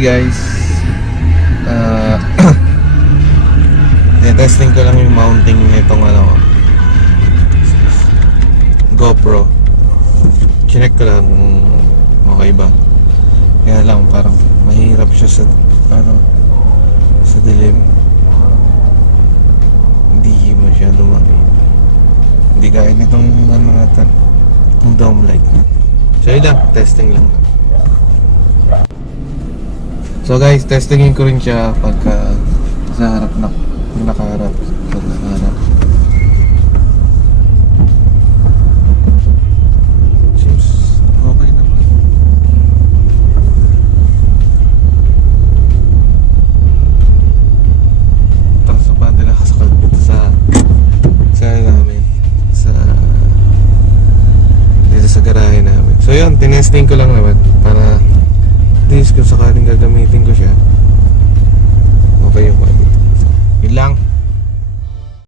guys, testing ko lang yung mounting nitong GoPro. Chinek ko lang kung okay ba. Kaya lang parang mahirap siya sa dilim. Hindi masyado makita. Hindi kaya nitong yung dome light. So yun lang, testing lang. So guys, testingin ko rin siya pagka sa harap na nakaharap. Seems okay naman. Tapos sa banda nakasakal dito sa namin, dito sa garahe namin. So yun, tinesting ko lang naman para